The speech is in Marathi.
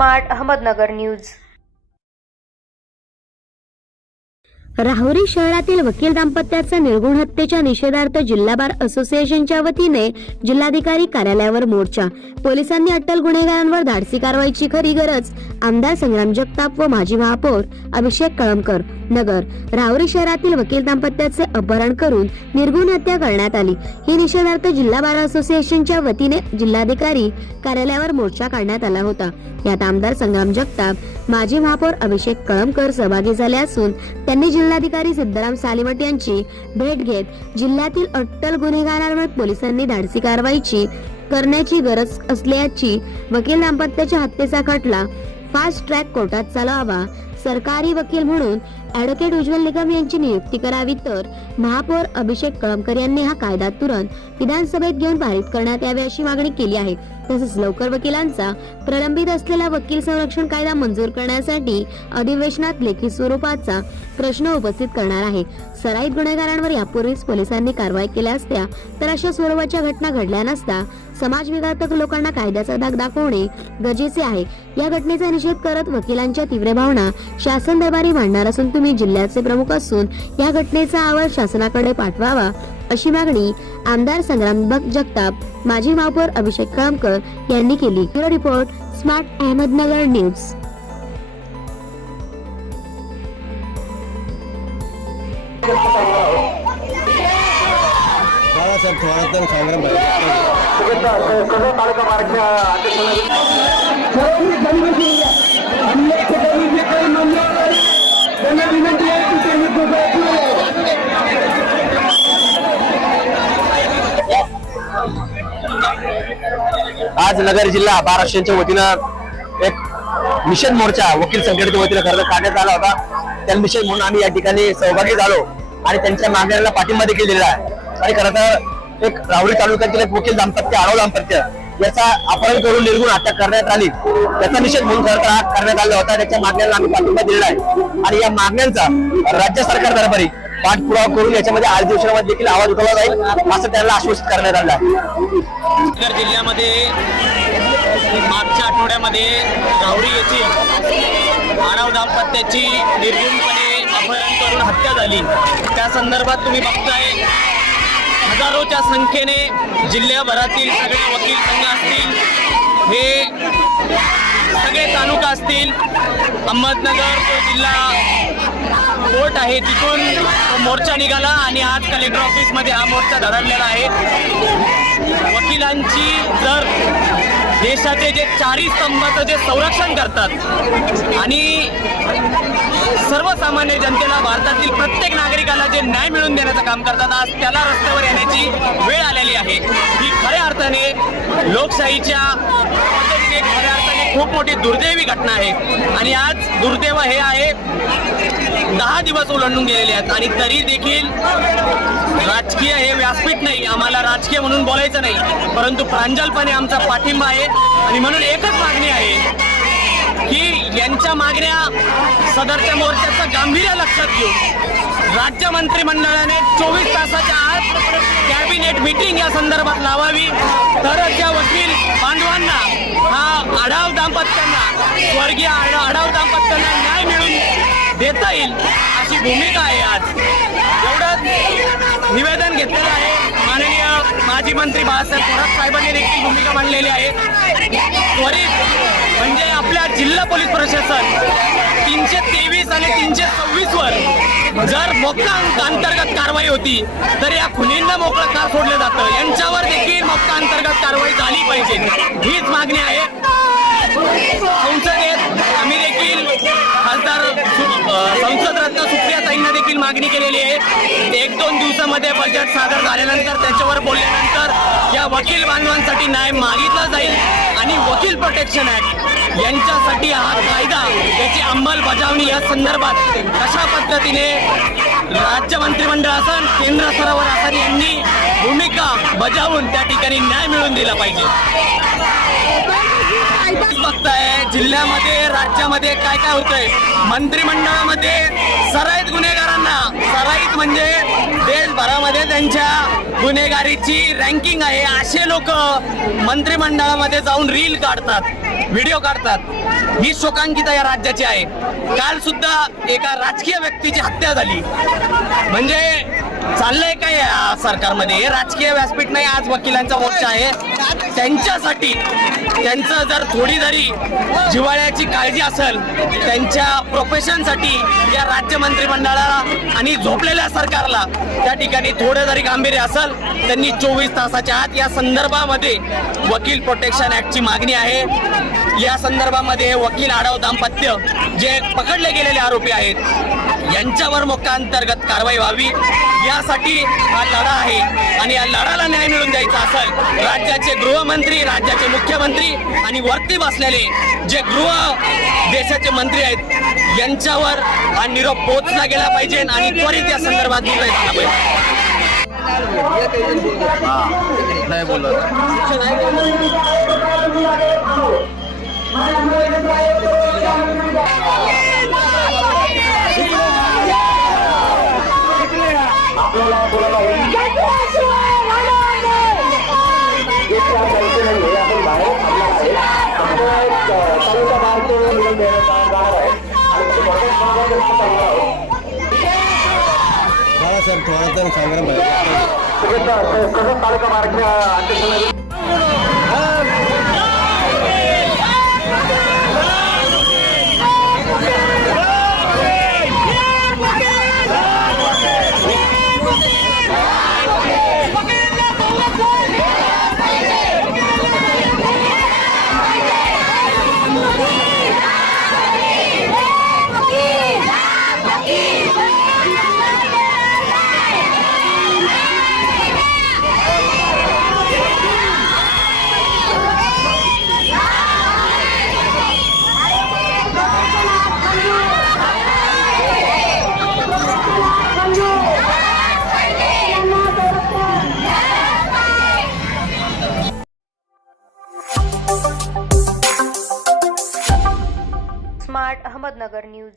Smart Ahmednagar news. राहुरी शहरातील वकील दाम्पत्याच्या निर्गुण हत्येच्या निषेधार्थ जिल्हा बार असोसिएशनच्या वतीने जिल्हाधिकारी कार्यालयावर मोर्चा। पोलिसांनी अट्टल गुन्हेगारांवर धाडसी कारवाईची खरी गरज। आमदार संग्राम जगताप व माजी महापौर अभिषेक कळमकर नगर। राहुरी शहरातील वकील दाम्पत्याचे अपहरण करून निर्गुण हत्या करण्यात आली। ही निषेधार्थ जिल्हा बार असोसिएशनच्या वतीने जिल्हाधिकारी कार्यालयावर मोर्चा काढण्यात आला होता। यात आमदार संग्राम जगताप, माजी महापौर अभिषेक कळमकर सहभागी झाले असून त्यांनी जिल्हाधिकारी सिद्धराम सालीमठ यांची भेट घेत जिल्ह्यातील अट्टल गुन्हेगारांवर पोलिसांनी धाडसी कारवाईची करण्याची गरज असल्याची, वकील दाम्पत्याच्या हत्येचा खटला फास्ट ट्रॅक कोर्टात चालवावा, सरकारी वकील म्हणून ॲडव्होकेट उज्ज्वल निकम यांची नियुक्ती करावी, तर महापौर अभिषेक कळमकर यांनी हा कायदा तुरंत विधानसभेत घेऊन पारित करण्यात यावे अशी मागणी केली आहे। तसेच लवकर वकिलांचा प्रलंबित असलेला वकील संरक्षण कायदा मंजूर करण्यासाठी अधिवेशनात लेखी स्वरूपाचा प्रश्न उपस्थित करणार आहे। सराईत गुन्हेगारांवर यापूर्वीच पोलिसांनी कारवाई केल्या असत्या तर अशा स्वरूपाच्या घटना घडल्या नसता। समाज विघातक लोकांना कायद्याचा धाक दाखवणे गरजेचे आहे। या घटनेचा निषेध करत वकिलांच्या तीव्र भावना शासन दरबारी मांडणार असून तुम्ही जिल्ह्याचे प्रमुख असून या घटनेचा अहवाल शासनाकडे पाठवावा अशी मागणी आमदार संग्राम जगताप, माजी महापौर अभिषेक कळमकर यांनी केली। Bureau report, smart Ahmednagar news. आज नगर जिल्हा बार असोसिएशनच्या वतीनं एक निषेध मोर्चा वकील संघटनेच्या वतीनं खरं काढण्यात आला होता। त्या निषेध म्हणून आम्ही या ठिकाणी सहभागी झालो आणि त्यांच्या मागण्यांना पाठिंबा देखील दिलेला आहे। आणि खरं तर एक राहुरी तालुक्यातील एक वकील दाम्पत्य, आडव दाम्पत्य याचा अपहरण करून निर्गुण हत्या करण्यात आली, त्याचा निषेध म्हणून खरं तर करण्यात आला होता। त्याच्या मागण्यांना आम्ही पाठिंबा दिलेला आहे आणि या मागण्यांचा राज्य सरकार दरबारी पाठपुरावा करून याच्यामध्ये आज दिवसामध्ये देखील आवाज उठवला जाईल असं त्यांना आश्वासित करण्यात आलं आहे। नगर जिल्ह्यामध्ये मागच्या आठवड्यामध्ये राहुरी येथील आडव दाम्पत्याची निर्गुणपणे अपहरण करून हत्या झाली। त्या संदर्भात तुम्ही बघताय हजारोच्या संख्येने जिल्ह्याभरातील सगळे वकील संघ असतील, हे सगळे तालुका असतील, अहमदनगर जो जिल्हा कोर्ट आहे तिथून मोर्चा निघाला आणि आज कलेक्टर ऑफिसमध्ये हा मोर्चा धडकलेला आहे। वकिलांची जर देशाचे जे चारी स्तंभाचं जे संरक्षण करतात आणि सर्वसामान्य जनतेला, भारतातील प्रत्येक नागरिकाला जे न्याय मिळवून देण्याचं काम करतात, आज त्याला रस्त्यावर येण्याची वेळ आलेली आहे। ही खऱ्या अर्थाने लोकशाहीच्या पद्धतीने खऱ्या अर्थाने खूप मोठी दुर्दैवी घटना आहे आणि आज दुर्दैव हे आहे 10 दिवस ओलांडून गेलेले आहेत आणि तरी देखील राजकीय हे व्यासपीठ नाही, आम्हाला राजकीय म्हणून बोलायचं नाही, परंतु प्रांजलपणे आमचा पाठिंबा आहे आणि म्हणून एकच मागणी आहे की यांच्या मागण्या सदरच्या मोर्चाचं गांभीर्य लक्षात घेऊन राज्य मंत्रिमंडळाने 24 तासाच्या आत कॅबिनेट मीटिंग या संदर्भात लावावी, तरच या वकील बांधवांना, हा आढाव दाम्पत्यांना, स्वर्गीय आढाव दाम्पत्यांना न्याय मिळवून देता येईल अशी भूमिका आहे। आज एवढंच निवेदन घेतलेलं आहे। माननीय माजी मंत्री बाळासाहेब थोरात साहेबांनी देखील भूमिका मांडलेली आहे। त्वरित म्हणजे आपल्या जिल्हा पोलीस प्रशासन 323 आणि 326 वर जर मोक्का अंतर्गत कारवाई होती तर या खुनींना मोकळं का सोडलं जातं, यांच्यावर देखील मोक्का अंतर्गत कारवाई झाली पाहिजे, हीच मागणी आहे। संसदेत आम्ही देखील खासदार संसद रत्न सुप्रियाताईंना देखील मागणी केलेली आहे। 1-2 दिवसामध्ये बजेट सादर झाल्यानंतर त्याच्यावर बोलल्यानंतर या वकील बांधवांसाठी न्याय मागितला जाईल आणि वकील प्रोटेक्शन ऍक्ट यांच्यासाठी हा कायदा, त्याची अंमलबजावणी या संदर्भात कशा पद्धतीने राज्य मंत्रिमंडळ असेल, केंद्र स्तरावर असेल, यांनी भूमिका बजावून त्या ठिकाणी न्याय मिळवून दिला पाहिजे। बघताय जिल्ह्यामध्ये राज्यामध्ये काय काय होतंय. मंत्रिमंडळामध्ये सराईत गुन्हेगारांना, सराईत म्हणजे देशभरामध्ये त्यांच्या गुन्हेगारीची रँकिंग आहे, असे लोक मंत्रिमंडळामध्ये जाऊन रील काढतात, व्हिडिओ काढतात. ही शोकांकिता या राज्याची आहे. काल सुद्धा एका राजकीय व्यक्तीची हत्या झाली. म्हणजे चाललंय काय या सरकारमध्ये? हे राजकीय व्यासपीठ नाही, आज वकिलांचा मोर्चा आहे. त्यांच्यासाठी, त्यांचं जर थोडी जरी जिव्हाळ्याची काळजी असेल, त्यांच्या प्रोफेशनसाठी या राज्य मंत्रिमंडळाला आणि झोपलेल्या सरकारला त्या ठिकाणी थोडं जरी गांभीर्य असेल, त्यांनी 24 तासाच्या आत या संदर्भामध्ये वकील प्रोटेक्शन ऍक्टची मागणी आहे. या संदर्भामध्ये वकील आढाव दाम्पत्य जे पकडले गेलेले आरोपी आहेत यांच्यावर मोक्कांतर्गत कारवाई व्हावी, यासाठी हा लढा आहे. आणि या लढ्याला न्याय मिळून द्यायचा असेल, राज्याचे गृहमंत्री, राज्याचे मुख्यमंत्री आणि वरती बसलेले जे देशाचे मंत्री आहेत यांच्यावर हा निरोप पोहोचला गेला पाहिजे आणि त्वरित या संदर्भात निर्णय झाला पाहिजे. नाही बोलत. सर थोड़ा संग्राम स्मार्ट अहमदनगर न्यूज.